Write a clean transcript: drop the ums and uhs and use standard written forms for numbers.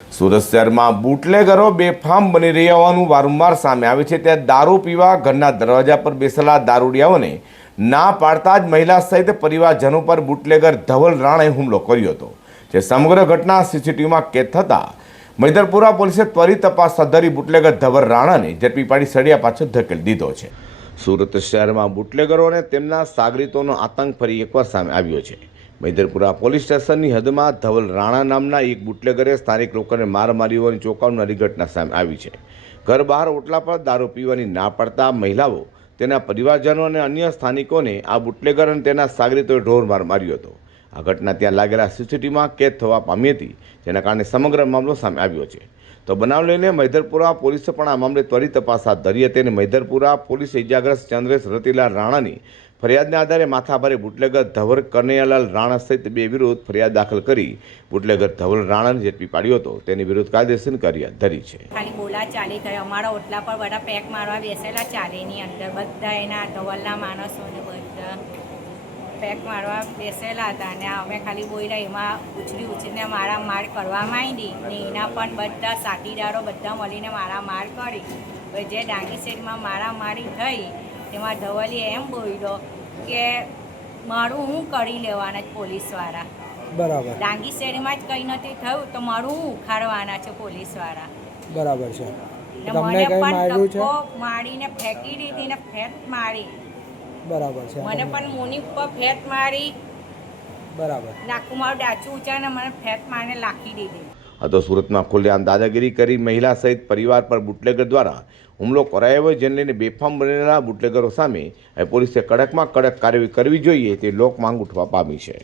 સુરત શહેરમાં બુટલેગરો બેફામ બની રહ્યા હોવાનું વારંવાર સામે આવે છે। ત્યાં દારૂ પીવા ઘરના દરવાજા પર બેસેલા દારૂડિયાઓને ના પાડતા જ મહિલા સહિત પરિવારજનો પર બુટલેગર ધવલ રાણાએ હુમલો કર્યો હતો, જે સમગ્ર ઘટના સીસીટીવીમાં કેદ થતાં મૈદરપુરા પોલીસે ત્વરિત તપાસ હાથ ધરી બુટલેગર ધવલ રાણાને ઝડપી પાડી સળિયા પાછળ ધકેલી દીધો છે। સુરત શહેરમાં બુટલેગરો અને તેમના સાગરીતોનો આતંક ફરી એકવાર સામે આવ્યો છે। મૈદરપુરા પોલીસ સ્ટેશનની હદમાં ધવલ રાણા નામના એક બુટલેગરે સ્થાનિક લોકોને માર મારી હોવાની ચોંકાવનારી ઘટના સામે આવી છે। ઘર બહાર ઓટલા પર દારૂ પીવાની ના પડતા મહિલાઓ, તેના પરિવારજનો અને અન્ય સ્થાનિકોને આ બુટલેગર અને તેના સાગરીતોએ ઢોર માર માર્યો હતો। આ ઘટના ત્યાં લાગેલા સીસીટીવીમાં કેદ થવા પામી હતી, જેના કારણે સમગ્ર મામલો સામે આવ્યો છે। તો બનાવ લઈને મૈદરપુરા પોલીસે પણ આ મામલે ત્વરિત તપાસ હાથ ધરી હતી અને મૈદરપુરા પોલીસે ઇજાગ્રસ્ત ચંદ્રેશ રતિલાલ રાણાની ફરિયાદના આધારે માથાભારે બુટલેગર ધવલ કનૈયાલાલ રાણા સહિત 2 વિરુદ્ધ ફરિયાદ દાખલ કરી બુટલેગર ધવલ રાણાને ઝડપી પાડ્યો હતો। તેની વિરુદ્ધ કાયદેસરની કાર્યવાહી ધરી છે। ખાલી બોલા ચાલી થઈ અમારા ઓટલા પર બધા પેક મારવા બેસેલા ચાલીની અંદર બધા એના ધવલના માણસોને બધા પેક મારવા બેસેલા હતા અને અમે ખાલી બોલ્યા એમાં ઉછરીને મારા માર કરવા માંડી ને એના પણ બધા સાથીદારો બધા મળીને મારા માર કરી। જે ડાંગી સાઈડમાં મારા મારી થઈ તેમાં ધવલે એમ બોલ્યો કે મારું હું કરી લેવાના જ પોલીસવાળા, બરાબર ડાંગી શેરીમાં જ કંઈ નથી થયું તો મારું હું ઉખાડવાના છે પોલીસવાળા। બરાબર છે। ને તમને મને કઈ પણ માર્યું છે? ધક્કો મારીને ફેંકી દીધી ને ફેટ મારી, બરાબર છે। મને પણ મોની ઉપર ફેટ મારી, બરાબર નાખું મારું ડાચું ઊંચાને મને ફેટ મારીને લાખી દીધી। આ તો સુરતમાં ખુલ્લેઆમ દાદાગીરી કરી મહિલા સહિત પરિવાર પર બુટલેગર દ્વારા હુમલો કરાયો હોય, જેને લઈને બેફામ બનેલા બુટલેગરો સામે પોલીસે કડકમાં કડક કાર્યવાહી કરવી જોઈએ તે લોક માંગ ઉઠવા પામી છે।